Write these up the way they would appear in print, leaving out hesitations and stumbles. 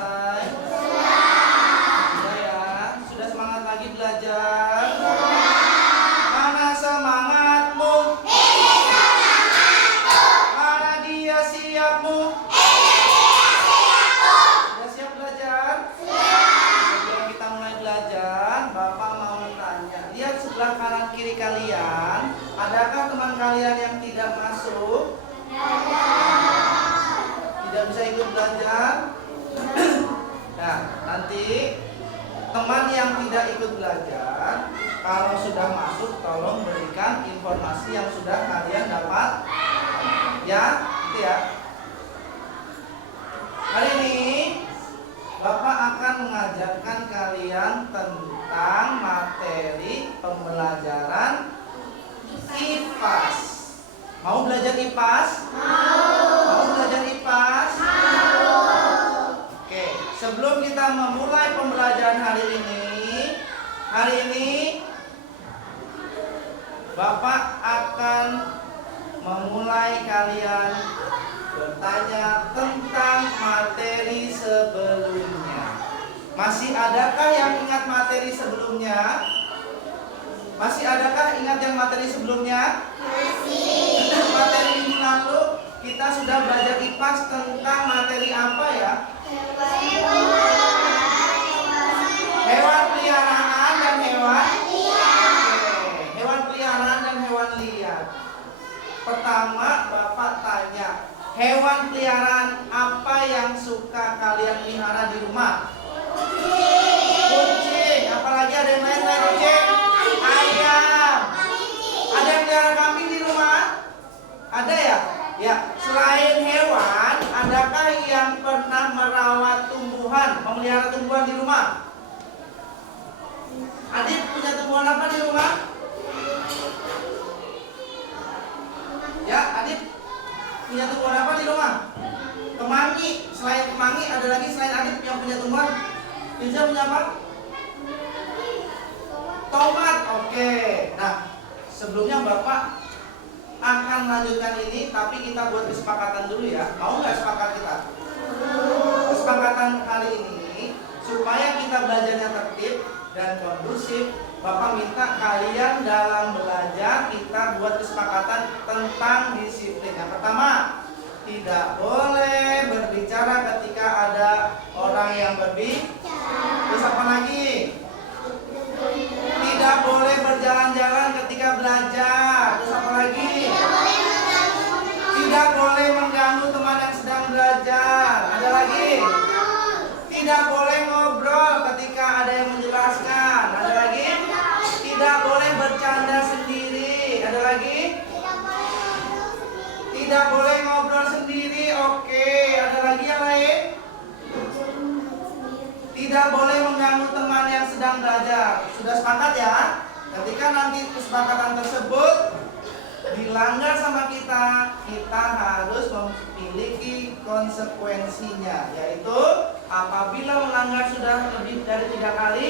selesai? Sudah ya? Sudah semangat lagi belajar? Mana semangatmu? Mana dia siapmu? Sudah siap belajar? Sebelum kita mulai belajar, Bapak mau tanya. Lihat sebelah kanan kiri kalian. Adakah teman kalian yang tidak masuk? Tidak bisa ikut belajar? Nah, nanti teman yang tidak ikut belajar, kalau sudah masuk, tolong berikan informasi yang sudah kalian dapat. Ya, gitu ya. Hari ini Bapak akan mengajarkan kalian tentang materi pembelajaran IPAS. Mau belajar IPAS? Mau belajar IPAS? Oke, sebelum kita memulai pembelajaran hari ini Bapak akan memulai kalian bertanya tentang materi sebelumnya. Masih adakah yang ingat materi sebelumnya? Masih adakah ingat yang materi sebelumnya? Masih. Materi minggu lalu kita sudah belajar IPAS tentang materi apa ya? Hewan peliharaan dan hewan liar. Hewan peliharaan dan hewan liar. Pertama, Bapak tanya, hewan peliharaan apa yang suka kalian pelihara di rumah? Kucing. Apalagi ada yang lain selain kucing? Ayam. Ada yang pelihara kambing di rumah? Ada ya? Ya. Selain hewan, adakah yang pernah merawat tumbuhan, memelihara tumbuhan di rumah? Adit punya tumbuhan apa di rumah? Ya, Adit punya tumbuhan apa di rumah? Kemangi. Selain kemangi, ada lagi selain Adit yang punya tumbuhan? Bisa punya apa? Tomat. Oke. Nah, sebelumnya Bapak akan melanjutkan ini, tapi kita buat kesepakatan dulu ya. Mau nggak sepakat kita? Kesepakatan kali ini supaya kita belajarnya tertib dan kondusif, Bapak minta kalian dalam belajar kita buat kesepakatan tentang disiplin. Yang pertama, tidak boleh berbicara ketika ada orang yang berbicara. Terus apa lagi? Tidak boleh berjalan-jalan ketika belajar. Terus apa lagi? Tidak boleh mengganggu teman yang sedang belajar. Ada lagi? Tidak boleh ngobrol ketika ada yang menjelaskan. Ada lagi? Tidak boleh bercanda sendiri. Ada lagi? Tidak boleh ngobrol sendiri. Oke, ada lagi yang lain? Tidak boleh mengganggu teman yang sedang belajar. Sudah sepakat ya? Ketika nanti kesepakatan tersebut dilanggar sama kita, kita harus memiliki konsekuensinya, yaitu apabila melanggar sudah lebih dari 3 kali,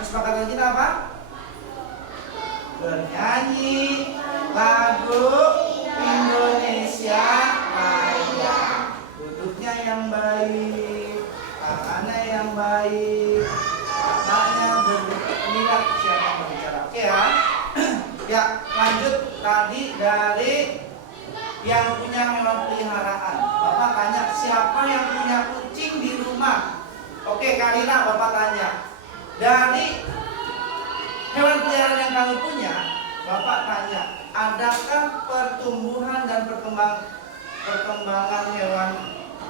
kesepakatan kita apa? Bernyanyi lagu Indonesia Raya. Duduknya yang baik, tangannya yang baik, matanya berlihat siapa yang berbicara. Oke ya. Ya, lanjut tadi dari yang punya hewan peliharaan. Bapak tanya, siapa yang punya kucing di rumah? Oke, Karina, Bapak tanya. Dari hewan peliharaan yang kamu punya, Bapak tanya, adakah pertumbuhan dan perkembangan hewan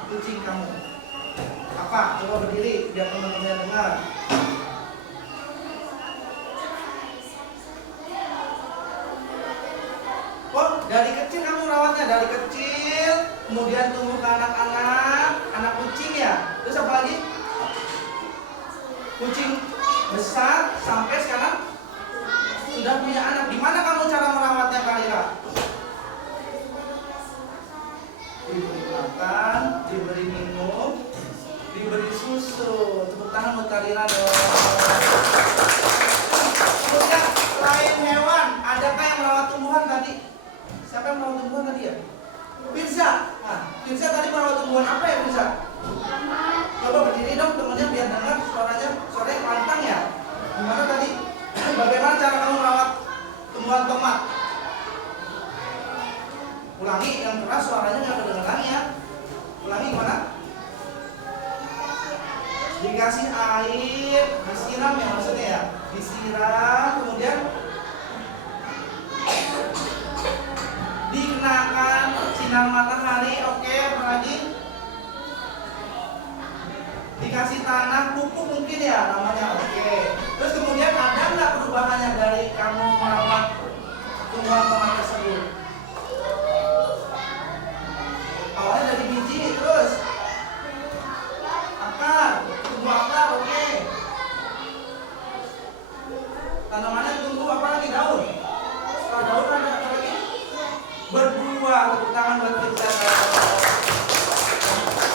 kucing kamu? Apa? Coba berdiri biar teman-teman dengar. Oh, dari kecil kamu rawatnya, dari kecil, kemudian tumbuh ke anak kucing ya. Terus apa lagi? Kucing besar sampai sekarang sudah punya anak. Di mana kamu cara merawatnya, Karina? Diberi makan, diberi minum, diberi susu. Tepuk tangan buat Karina dong. Kemudian selain hewan, adakah yang merawat tumbuhan tadi? Siapa yang merawat tumbuhan tadi ya? Firza. Nah, Firza tadi merawat tumbuhan apa ya, Firza? dikasih air, disiram ya maksudnya ya, disiram, kemudian dikenakan sinar matahari. Oke, apa lagi? Dikasih tanah, pupuk mungkin ya namanya. Oke. Terus kemudian ada nggak perubahannya dari kamu merawat tumbuhan tomat tersebut? Awalnya dari biji, terus akar, tumbuh akar. Oke. Tanamannya tumbuh apa lagi? Daun. Setelah daun ada apa lagi? Berbuah. Tepuk tangan buat kita.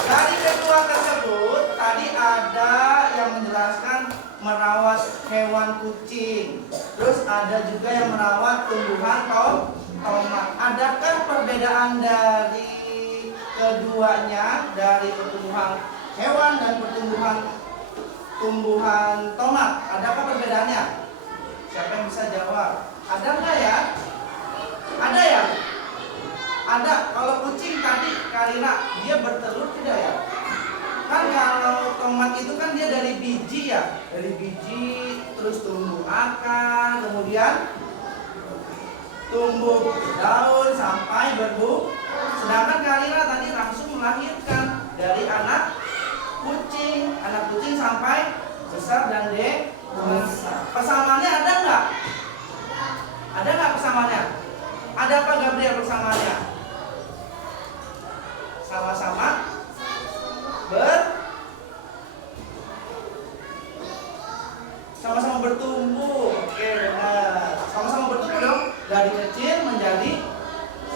Dari kedua tersebut tadi ada yang menjelaskan merawat hewan kucing. Terus ada juga yang merawat tumbuhan tomat. Adakah perbedaan dari keduanya, dari pertumbuhan hewan dan tumbuhan tomat? Adakah perbedaannya? Siapa yang bisa jawab? Ada nggak ya? Ada ya? Ada. Kalau kucing tadi Karina, dia bertelur tidak ya? Kan kalau tomat itu kan dia dari biji ya, dari biji terus tumbuh akar, kemudian tumbuh daun sampai berbuah. Sedangkan Karina tadi langsung melahirkan dari anak kucing sampai besar dan dewasa. Persamaannya ada nggak? Ada nggak persamaannya? Ada apa Gabriel persamaannya? Sama-sama sama-sama bertumbuh. Oke, benar. Sama-sama bertumbuh dong. Dari kecil menjadi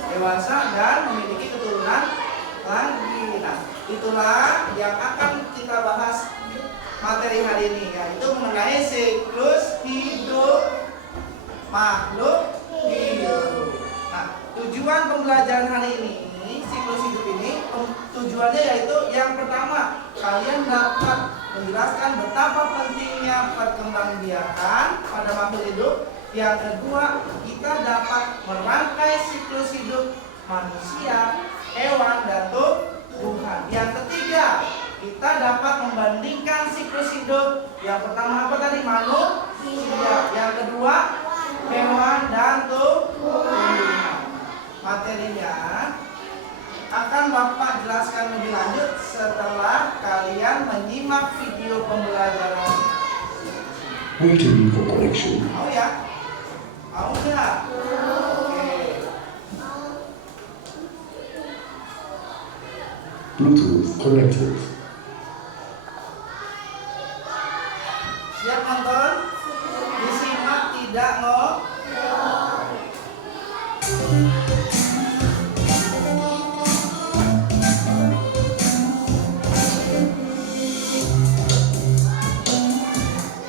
dewasa dan memiliki keturunan lagi. Nah, itulah yang akan kita bahas materi hari ini, yaitu mengenai siklus hidup makhluk hidup. Nah, tujuan pembelajaran hari ini, siklus hidup ini, tujuannya yaitu yang pertama, kalian dapat menjelaskan betapa pentingnya perkembangbiakan pada makhluk hidup. Yang kedua, kita dapat merangkai siklus hidup manusia, hewan, dan tumbuhan. Yang ketiga, kita dapat membandingkan siklus hidup. Yang pertama apa tadi? Manusia. Yang kedua, hewan dan tumbuhan. Materinya akan Bapak jelaskan lebih lanjut setelah kalian menyimak video pembelajaran. Waiting for connection. Mau ya? Mau nggak? Oke. Bluetooth connected. Siap nonton? Disimak tidak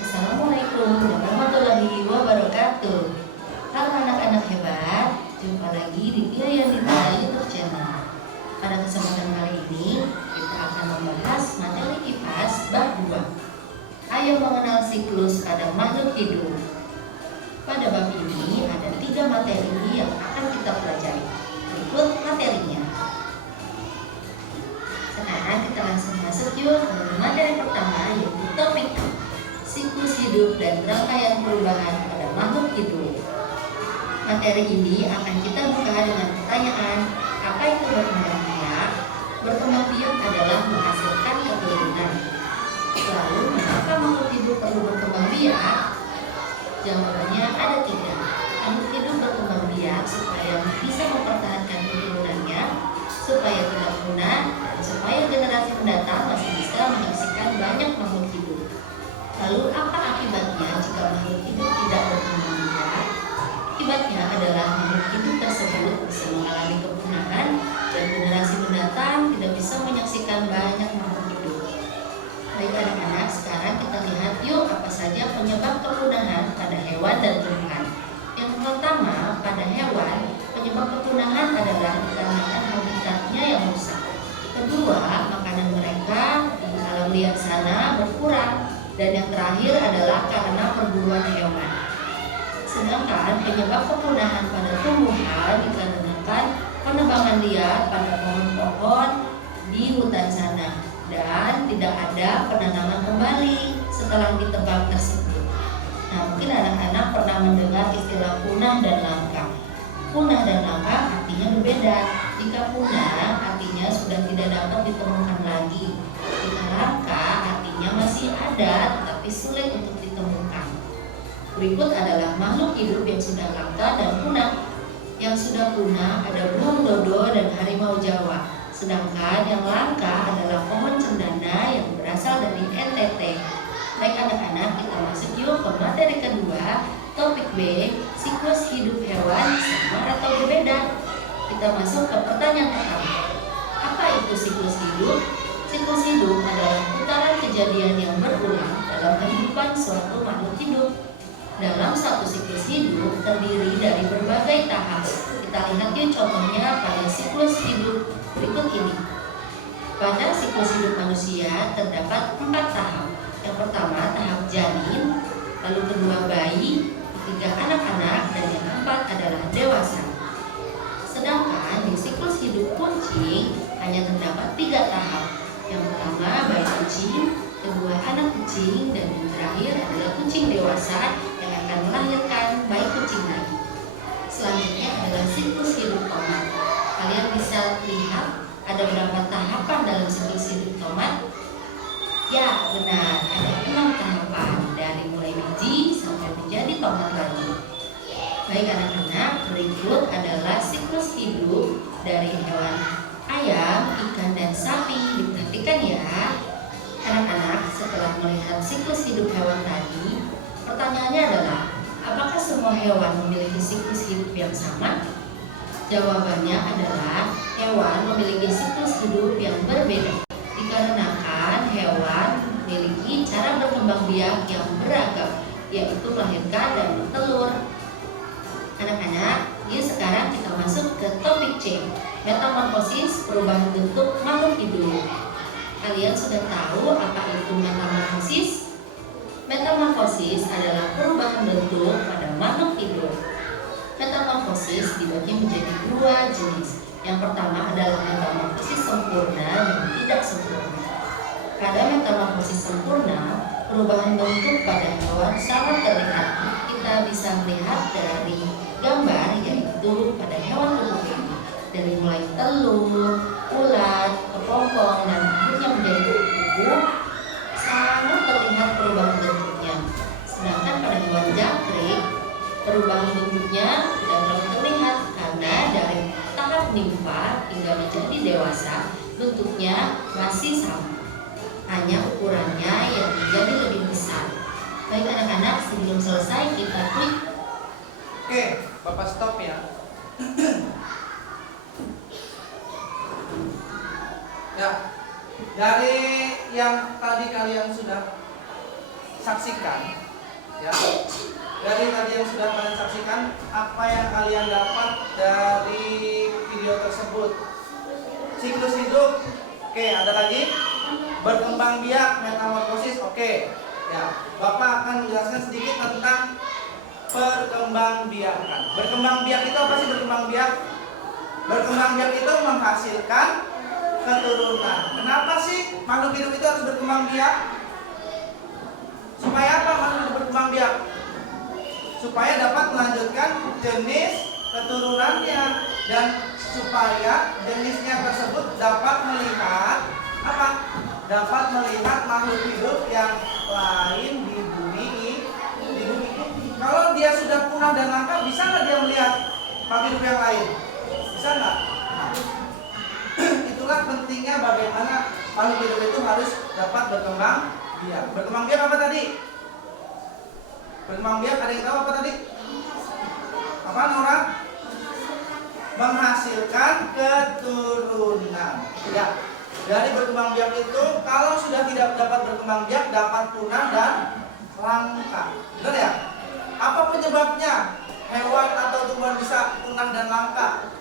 Assalamualaikum warahmatullahi wabarakatuh. Halo anak-anak hebat, jumpa lagi di Yanita YouTube channel. Pada kesempatan kali ini kita akan membahas materi IPAS bab 2. Ayo mengenal siklus pada makhluk hidup. Pada bab ini ada 3 materi yang akan kita pelajari. Berikut materinya. Sekarang kita langsung masuk yuk ke materi pertama, yaitu topik siklus hidup dan rangkaian perubahan pada makhluk hidup. Materi ini akan kita buka dengan pertanyaan, apa itu berkembang biak? Berkembang biak adalah menghasilkan keturunan. Lalu, mengapa makhluk hidup perlu berkembang biak? Jawabannya ada 3. Makhluk hidup berkembang biak supaya bisa mempertahankan keturunannya, supaya tidak punah, dan supaya generasi mendatang masih bisa menyaksikan banyak makhluk hidup. Lalu, apa akibatnya jika makhluk hidup tidak berkembang biak? Akibatnya adalah makhluk hidup tersebut bisa mengalami kepunahan dan generasi mendatang tidak bisa menyaksikan banyak makhluk hidup. Baik anak-anak, sekarang kita lihat yuk apa saja penyebab kepunahan pada hewan dan tumbuhan. Yang pertama, pada hewan, penyebab kepunahan adalah dikarenakan habitatnya yang rusak. Kedua, makanan mereka di alam liar sana berkurang. Dan yang terakhir adalah karena perburuan hewan. Sedangkan penyebab kepunahan pada tumbuhan dikarenakan penebangan liar pada pohon-pohon di hutan sana dan tidak ada penanaman setelah ditebang tersebut. Nah, mungkin anak-anak pernah mendengar istilah punah dan langka. Punah dan langka artinya berbeda. Jika punah artinya sudah tidak dapat ditemukan lagi. Jika langka artinya masih ada tetapi sulit untuk ditemukan. Berikut adalah makhluk hidup yang sudah langka dan punah. Yang sudah punah ada burung dodo dan harimau Jawa. Sedangkan yang langka adalah pohon cendana yang berasal dari NTT. Baik anak-anak, kita masuk yuk ke materi kedua, topik B, siklus hidup hewan sama atau berbeda. Kita masuk ke pertanyaan pertama. Apa itu siklus hidup? Siklus hidup adalah putaran kejadian yang berulang dalam kehidupan suatu makhluk hidup. Dalam satu siklus hidup terdiri dari berbagai tahap. Kita lihat yuk contohnya pada siklus hidup berikut ini. Pada siklus hidup manusia terdapat 4 tahap. Yang pertama tahap janin, lalu kedua bayi, ketiga anak-anak, dan yang keempat adalah dewasa. Sedangkan di siklus hidup kucing hanya terdapat 3 tahap. Yang pertama bayi kucing, kedua anak kucing, dan yang terakhir adalah kucing dewasa yang akan melahirkan bayi kucing lagi. Selanjutnya adalah siklus hidup tomat. Kalian bisa lihat ada berapa tahapan dalam siklus hidup tomat? Ya, benar, ada 6 tahapan dari mulai biji sampai menjadi tomat lagi. Baik anak-anak, berikut adalah siklus hidup dari hewan ayam, ikan, dan sapi. Diperhatikan ya. Anak-anak, setelah melihat siklus hidup hewan tadi, pertanyaannya adalah, apakah semua hewan memiliki siklus hidup yang sama? Jawabannya adalah hewan memiliki siklus hidup yang berbeda. Dikarenakan hewan memiliki cara berkembang biak yang beragam, yaitu melahirkan dan bertelur. Anak-anak, yuk sekarang kita masuk ke topik C, metamorfosis, perubahan bentuk makhluk hidup. Kalian sudah tahu apa itu metamorfosis? Metamorfosis adalah perubahan bentuk pada makhluk hidup. Metamorfosis dibagi menjadi 2 jenis. Yang pertama adalah metamorfosis sempurna dan tidak sempurna. Pada metamorfosis sempurna, perubahan bentuk pada hewan sangat terlihat. Kita bisa melihat dari gambar, yaitu pada hewan tubuh ini, dari mulai telur, ulat, kepompong, dan akhirnya menjadi kuku, sangat terlihat perubahan bentuknya. Sedangkan pada hewan jangkrik, perubahan bentuknya tidak terlalu terlihat karena dari tahap nimfa hingga menjadi dewasa bentuknya masih sama, hanya ukurannya yang menjadi lebih besar. Baik anak-anak, sebelum selesai kita klik. Oke, Bapak stop ya. Ya, dari yang tadi kalian sudah saksikan, ya, dari tadi yang sudah kalian saksikan, apa yang kalian dapat dari video tersebut? Siklus hidup, oke, ada lagi? Berkembang biak, metamorfosis, oke. Ya, Bapak akan menjelaskan sedikit tentang perkembangbiakan. Berkembang biak itu apa sih berkembang biak? Berkembang biak itu menghasilkan keturunan. Kenapa sih makhluk hidup itu harus berkembang biak? Supaya apa makhluk hidup berkembang biak? Supaya dapat melanjutkan jenis keturunannya dan supaya jenisnya tersebut dapat melihat apa? Dapat melihat makhluk hidup yang lain di bumi. Kalau dia sudah punah dan langka, bisa nggak dia melihat makhluk hidup yang lain? Bisa nggak? Nah, itulah pentingnya bagaimana makhluk hidup itu harus dapat berkembang biak. Berkembang biak apa tadi? Berkembang biak ada yang tahu apa tadi? Apa Nora? Menghasilkan keturunan. Ya. Dari berkembang biak itu, kalau sudah tidak dapat berkembang biak, dapat punah dan langka. Benar ya? Apa penyebabnya hewan atau tumbuhan bisa punah dan langka?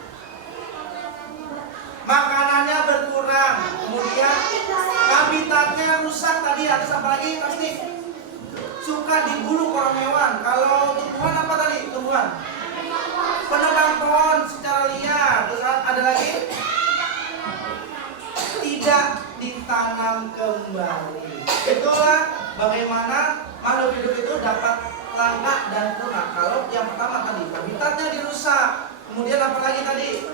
Makanannya berkurang, kemudian habitatnya rusak. Tadi harus apa lagi? Pasti suka diburu orang hewan. Kalau tumbuhan apa tadi? Tumbuhan penebang pohon secara liar. Terus ada lagi? Tidak ditanam kembali. Itulah bagaimana makhluk hidup itu dapat langka dan punah. Kalau yang pertama tadi habitatnya dirusak, kemudian apalagi tadi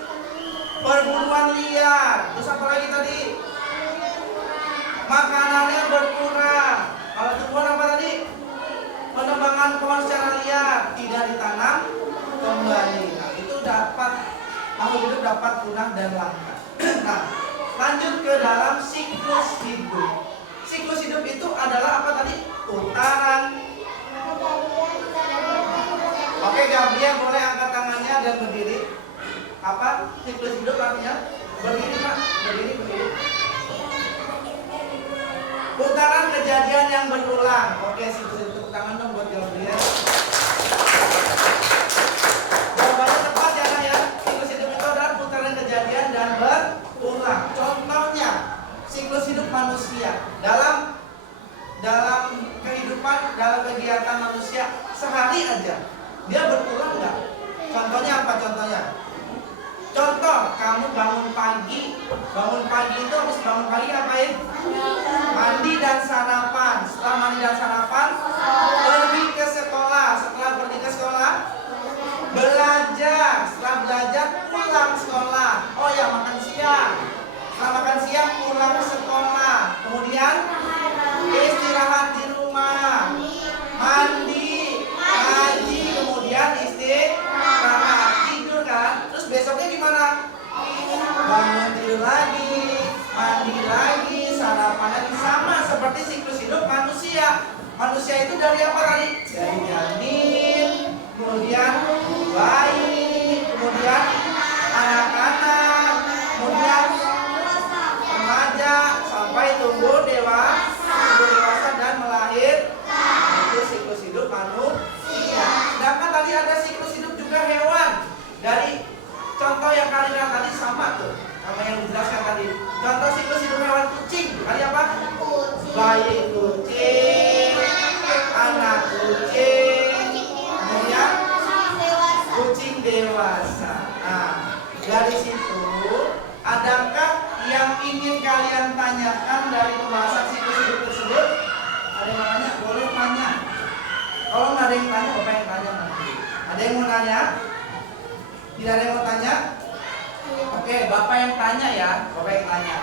perburuan liar, terus apalagi tadi makanannya berkurang. Kalau tumbuhan apa tadi? Penebangan pohon secara liar, tidak ditanam kembali. Nah, itu dapat makhluk hidup dapat punah dan langka. Nah, lanjut ke dalam siklus hidup. Siklus hidup itu adalah apa tadi? Putaran. Oke, Gabriel boleh angkat tangannya dan berdiri. Apa siklus hidup artinya? Berdiri, Pak. Berdiri. Putaran kejadian yang berulang. Oke, siklus hidup. Tepuk tangan dong buat Gabriel. Jawabannya tepat ya, Nak ya. Siklus hidup itu adalah putaran kejadian dan berulang. Contohnya, siklus hidup manusia dalam kehidupan, dalam kegiatan manusia sehari aja dia berulang nggak? Contohnya apa? Contoh, kamu bangun pagi itu habis bangun pagi ngapain? Mandi dan sarapan. Setelah mandi dan sarapan, pergi ke sekolah. Setelah pergi ke sekolah, belajar. Setelah belajar, pulang sekolah. Oh ya, makan siang. Setelah makan siang, pulang ke sekolah. Kemudian istirahat di rumah, mandi, ngaji, kemudian istirahat, tidur kan. Terus besoknya gimana? Bangun tidur lagi, mandi lagi, sarapan lagi. Sama seperti siklus hidup manusia. Manusia itu dari apa tadi? Dari janin, kemudian bayi, kemudian anak-anak, kemudian remaja, sampai tumbuh dewasa dan melahirkan. Itu siklus hidup manusia. Sedangkan tadi ada siklus hidup juga hewan. Dari contoh yang kali tadi sama tuh, sama yang dijelaskan tadi. Contoh siklus hidup hewan kucing. Tadi apa? Bayi kucing, anak kucing, kemudian kucing dewasa. Nah, dari situ adakah yang ingin kalian tanyakan dari pembahasan siklus hidup tersebut? Ada yang mau tanya? Boleh tanya. Kalau nggak ada yang tanya, Bapak yang tanya nanti. Ada yang mau tanya? Tidak ada yang mau tanya? Oke, Bapak yang tanya ya. Bapak yang tanya.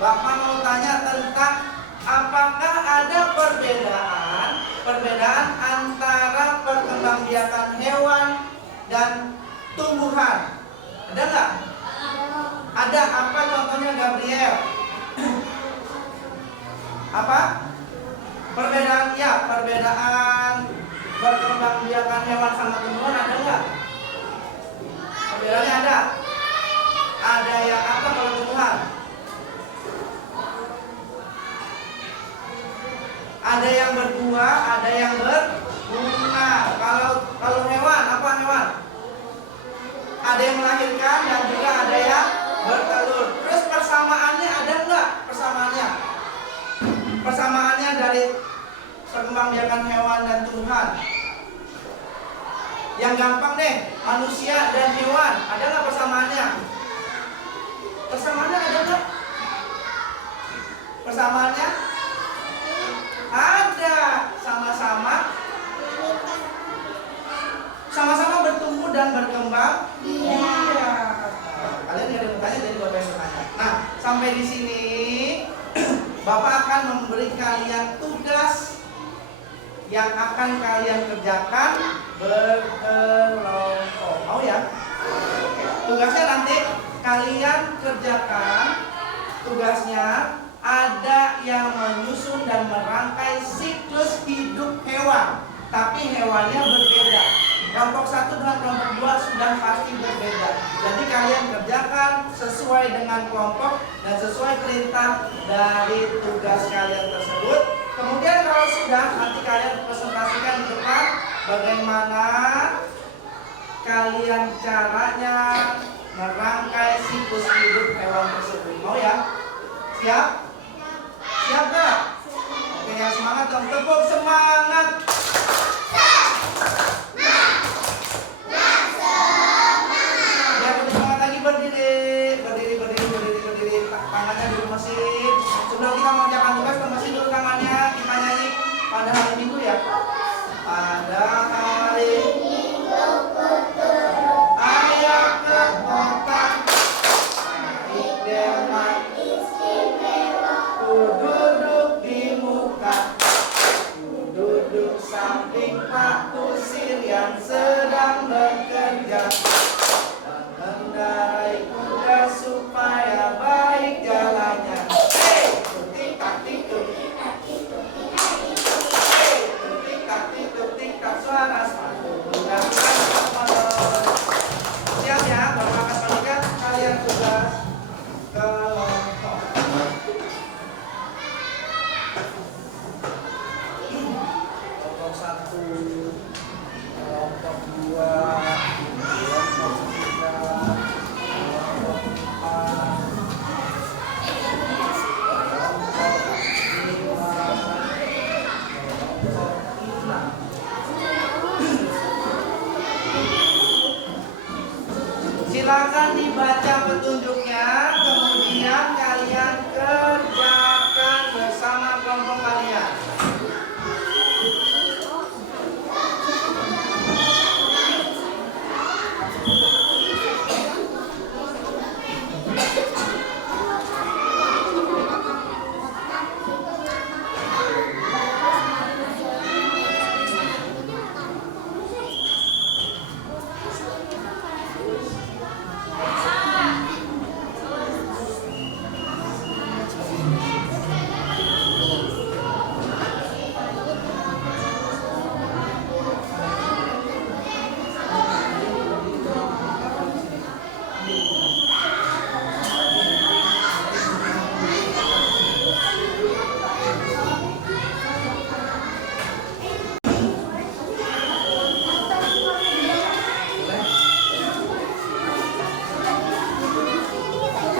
Bapak mau tanya tentang apakah ada perbedaan antara perkembangbiakan hewan dan tumbuhan? Ada nggak? Ada. Apa contohnya, Gabriel? Apa? Perbedaan perkembangbiakan hewan sama tumbuhan ada nggak? Perbedaannya ada. Ada yang apa kalau tumbuhan? Ada yang berbuah, ada yang berbunga. Kalau hewan, apa hewan? Ada yang melahirkan dan juga ada yang bertelur. Terus persamaannya ada nggak? Persamaannya dari perkembangbiakan hewan dan tumbuhan. Yang gampang deh, manusia dan hewan, ada nggak persamaannya? Persamaannya ada nggak? Persamaannya ada. Sama-sama bertumbuh dan berkembang. Iya. Kalian nggak ada yang bertanya, jadi Bapak yang bertanya. Nah, sampai di sini Bapak akan memberi kalian tugas yang akan kalian kerjakan berkelompok. Mau ya? Tugasnya nanti kalian kerjakan. Tugasnya ada yang menyusun dan merangkai siklus hidup hewan, tapi hewannya berbeda. Kelompok 1 dengan kelompok 2 sudah pasti berbeda. Jadi kalian kerjakan sesuai dengan kelompok dan sesuai perintah dari tugas kalian tersebut. Kemudian kalau sudah, nanti kalian presentasikan di depan bagaimana kalian caranya merangkai siklus hidup hewan tersebut. Mau ya? Siap? Siap gak? Oke, yang semangat dong. Tepuk semangat. Biar lebih semangat lagi, berdiri. Tangannya dulu mesin. Sebelum kita mengerjakan tugas, mesin dulu tangannya. Kita nyanyi. pada hari Minggu ya. Pada hari ayah ke kota, naik delman, ku duduk di muka, ku duduk samping Pak Kusir yang sedang bekerja, mengendarai kuda supaya baik jalannya. Suara sepatu dan siap ya, Bapak akan berikan kalian tugas kelompok. Kelompok 1, kelompok 2, kelompok 3, kelompok 4, kelompok 5. Silakan dibaca petunjuknya, kemudian kalian kerjakan bersama kelompok kalian.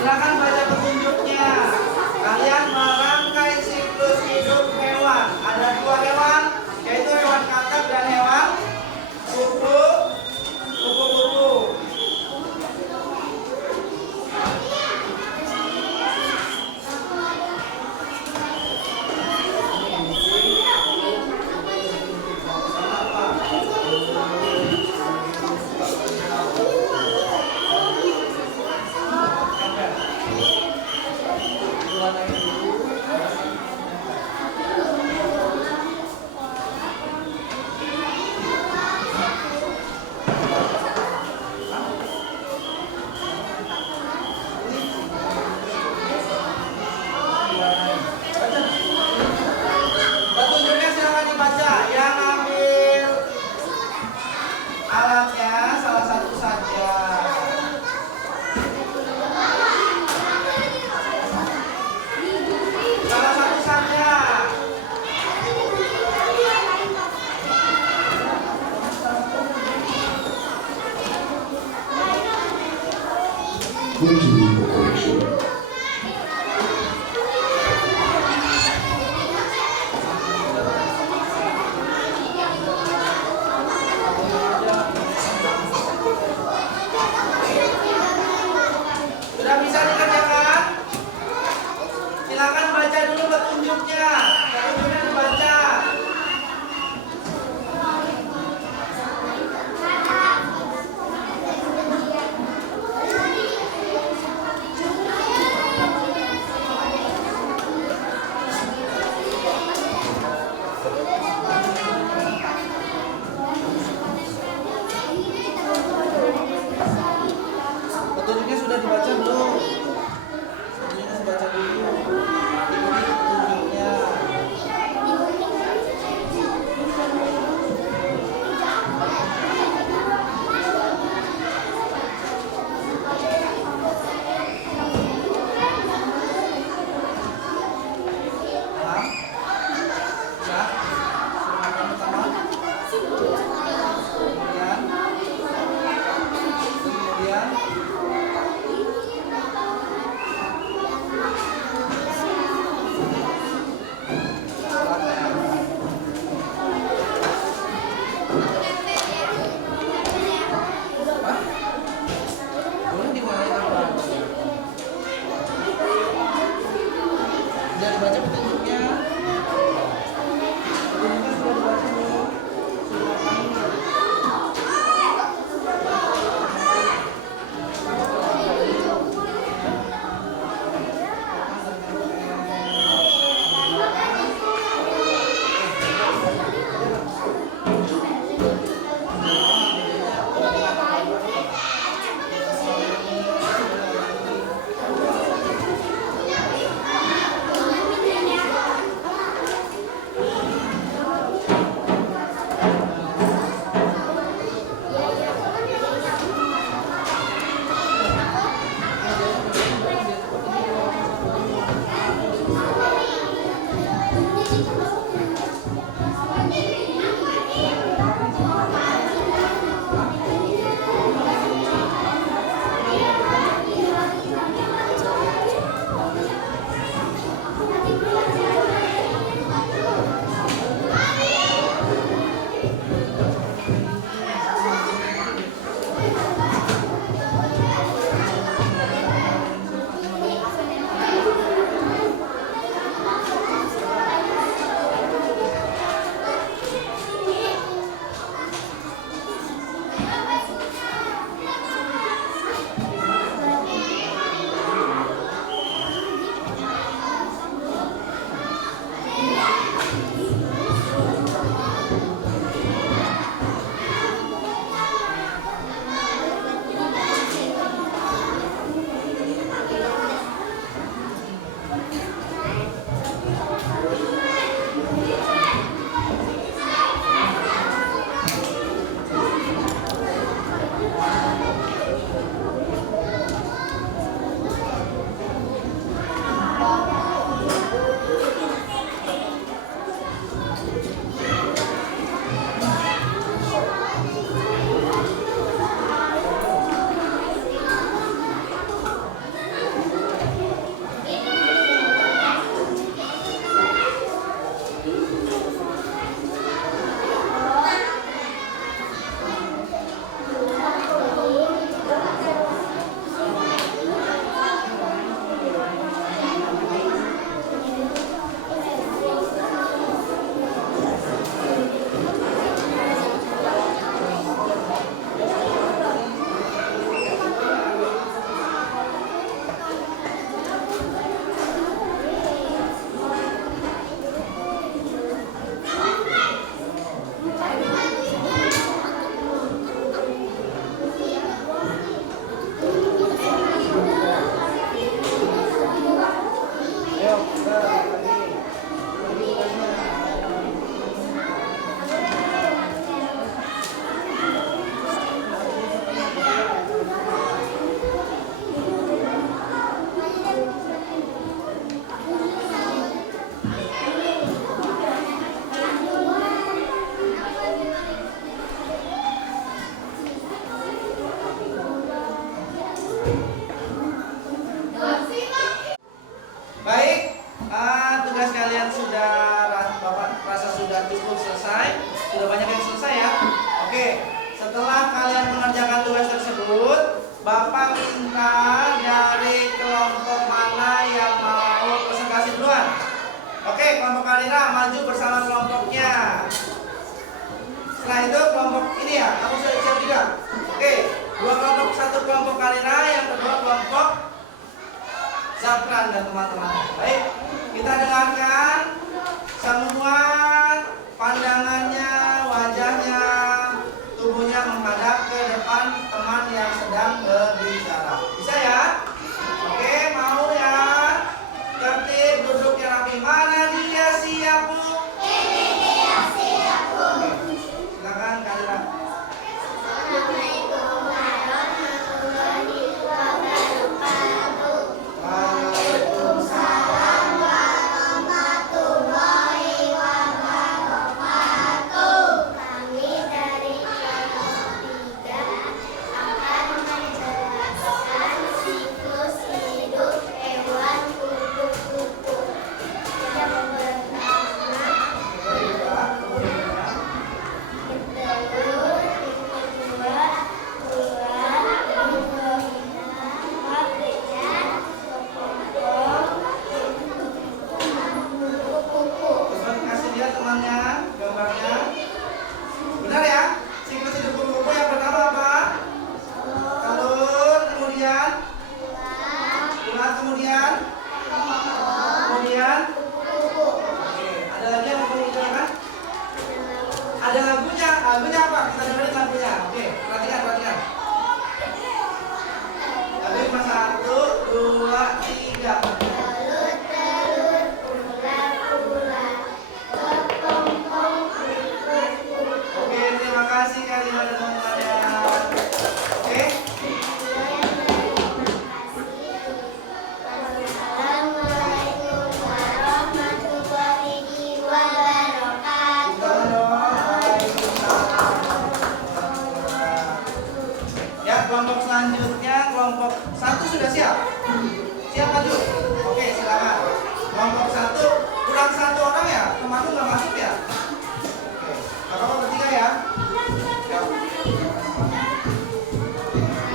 Silakan baca petunjuknya. Kalian merangkai siklus hidup hewan. Ada 2 hewan, yaitu hewan kakap dan hewan kupu-kupu. Petunjuknya silakan dibaca. Yang ambil alatnya salah satu saja. Salah satu saja. Where to look for correction? Sudah bisa dikerjakan? Silakan baca dulu petunjuknya. Petunjuknya dibaca. Ayo, kita lagi. Baik, tugas kalian sudah, Bapak rasa sudah cukup selesai. Sudah banyak yang selesai ya. Oke, setelah kalian mengerjakan tugas tersebut, Bapak minta dari kelompok mana yang mau presentasi duluan. Oke, kelompok Kalira maju bersama kelompoknya. Setelah itu kelompok ini ya, kamu sudah siap juga. Oke, dua kelompok, satu kelompok Kalira, yang kedua kelompok Zafran dan teman-teman. Baik, kita dengarkan semua pandangannya, wajahnya, tubuhnya menghadap ke depan teman yang sedang berbicara. Bisa ya? Oke, mau ya? Tertib, duduknya rapi. Mana dia? Siap, Bu? Ini dia siap, Bu. Oke, silakan Kalira. Assalamualaikum warahmatullahi wabarakatuh. Waalaikumsalam warahmatullahi wabarakatuh. Kami dari kelompok 3 akan menjelaskan siklus hidup hewan kupu-kupu. Yang pertama, bertelur. Yang kedua, ular, pabrikan, kupu-kupu. Coba kasih lihat temannya gambarnya. Benar ya? Siklus hidup kupu-kupu yang pertama apa? Telur, kemudian ular, kemudian oke, ada lagi yang mau kamu bicarakan? Ada lagunya. Lagunya apa? Kita dengerin lagunya. Oke, perhatikan. Lagu cuma 1, 2, 3. Telur-telur, ular-ular, kepompong kupu-kupu. Oke, terima kasih Kalira dan teman-temannya. Oke. Assalamualaikum warahmatullahi wabarakatuh. Kita ya, kelompok selanjutnya kelompok 1 sudah siap? Siap maju? Oke, silakan. Kelompok 1 kurang 1 orang ya? Temanmu nggak masuk ya? Oke, apa bertiga ya? Siap.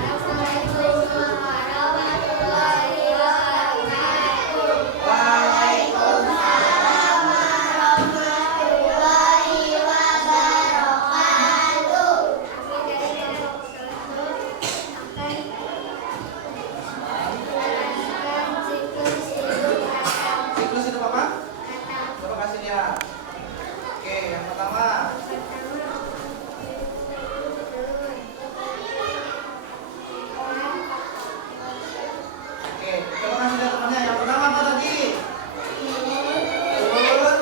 Assalamualaikum warahmatullahi wabarakatuh. Waalaikumsalam warahmatullahi wabarakatuh. Kami dari kelompok 1 akan menjelaskan siklus hidup kacang. Siklus hidup apa? Coba kasih lihat. Oke, yang pertama. Oke, coba kasih lihat temannya. Yang pertama apa tadi? Telur.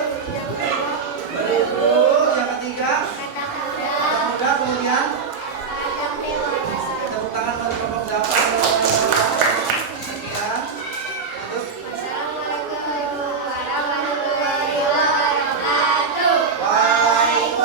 Berikut yang ketiga. Kata muda, kemudian tepuk tangan untuk kelompok Zafran. Sekian. Tutup. Assalamualaikum warahmatullahi wabarakatuh. Waalaikumsalam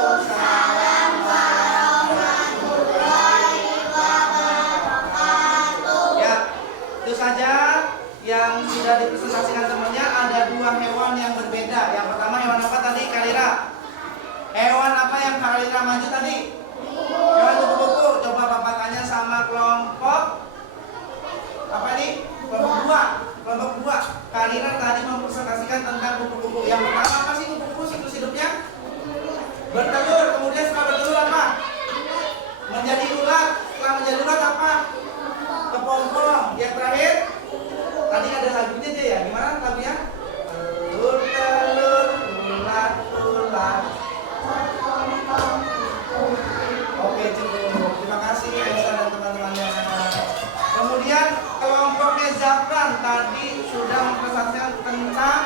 Kalina maju tadi? Jangan buku-buku. Coba Bapak tanya sama kelompok apa nih? Kelompok 2. Kalina tadi mempresentasikan tentang buku-buku. Yang pertama apa sih buku-buku siklus hidupnya? Bertelur. Kemudian setelah bertelur apa? Menjadi ulat. Setelah menjadi ulat apa? Kepompong. Yang terakhir tadi ada lagunya aja ya. Gimana lagunya? Telur, telur, ulat, ulat. Oke, cukup. Terima kasih Aisyah dan teman-temannya. Kemudian kelompoknya Zafran tadi sudah mempresentasikan tentang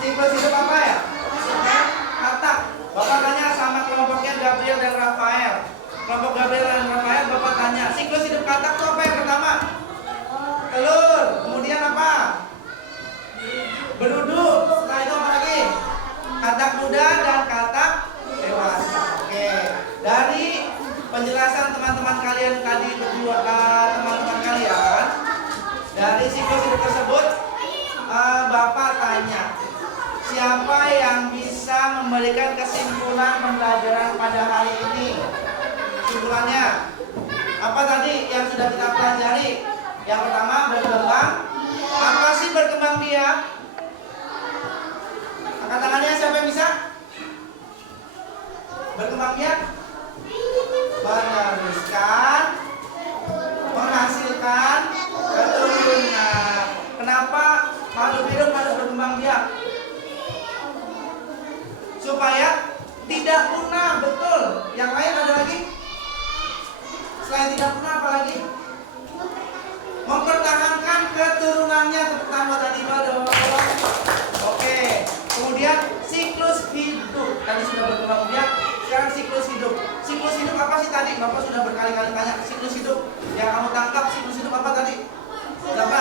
siklus hidup apa ya? Katak. Bapak tanya sama kelompoknya Gabriel dan Rafael. Kelompok Gabriel dan Rafael, Bapak tanya siklus hidup katak itu apa yang pertama? Telur. Kemudian apa? Beruduk. Setelah itu apa lagi? Katak muda dan katak dewasa. Oke. Dari penjelasan teman-teman kalian tadi berdua, teman-teman kalian dari siklus hidup tersebut, Bapak tanya, siapa yang bisa memberikan kesimpulan pembelajaran pada hari ini? Kesimpulannya apa tadi yang sudah kita pelajari? Yang pertama, berkembang. Apa sih berkembang biak? Angkat tangannya siapa yang bisa? Berkembang biak? Meneruskan, menghasilkan keturunan. Kenapa makhluk hidup harus berkembang biak? Supaya tidak punah, betul. Yang lain ada lagi? Selain tidak punah apa lagi? Mempertahankan keturunannya. Tepuk tangan tadi dong. Oke. Kemudian siklus hidup. Tadi sudah berkembang biak. Sekarang siklus hidup. Siklus hidup apa sih tadi? Bapak sudah berkali-kali tanya siklus hidup. Yang kamu tangkap siklus hidup apa tadi? Siapa?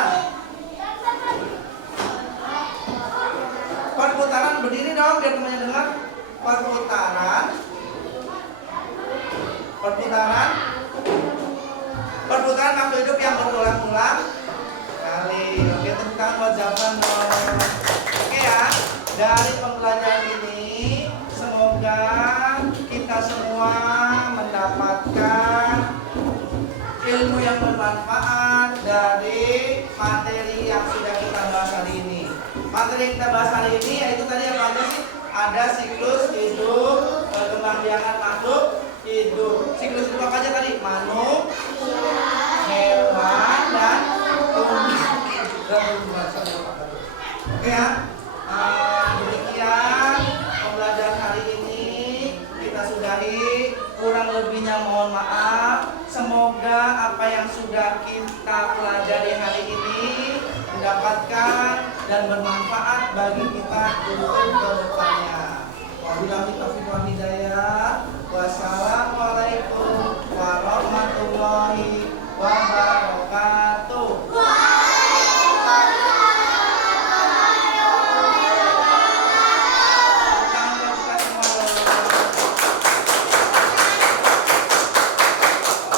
Perputaran, berdiri dong biar temannya dengar. Perputaran makhluk hidup yang berulang-ulang kali. Oke, tepuk tangan buat Zafran dong. Oke ya, dari pembelajaran ini semoga kita semua mendapatkan ilmu yang bermanfaat dari materi yang sudah kita bahas hari ini. Materi yang kita bahas hari ini yaitu tadi apa aja sih? Ada siklus hidup, perkembangbiakan makhluk hidup. Siklus hidup apa aja tadi? Manusia, hewan, dan tumbuhan. Oke ya. Demikian pembelajaran hari ini kita sudahi. Kurang lebihnya mohon maaf. Semoga apa yang sudah kita pelajari hari ini mendapatkan dan bermanfaat bagi kita untuk ke depannya. Wabillahi taufiq wal hidayah.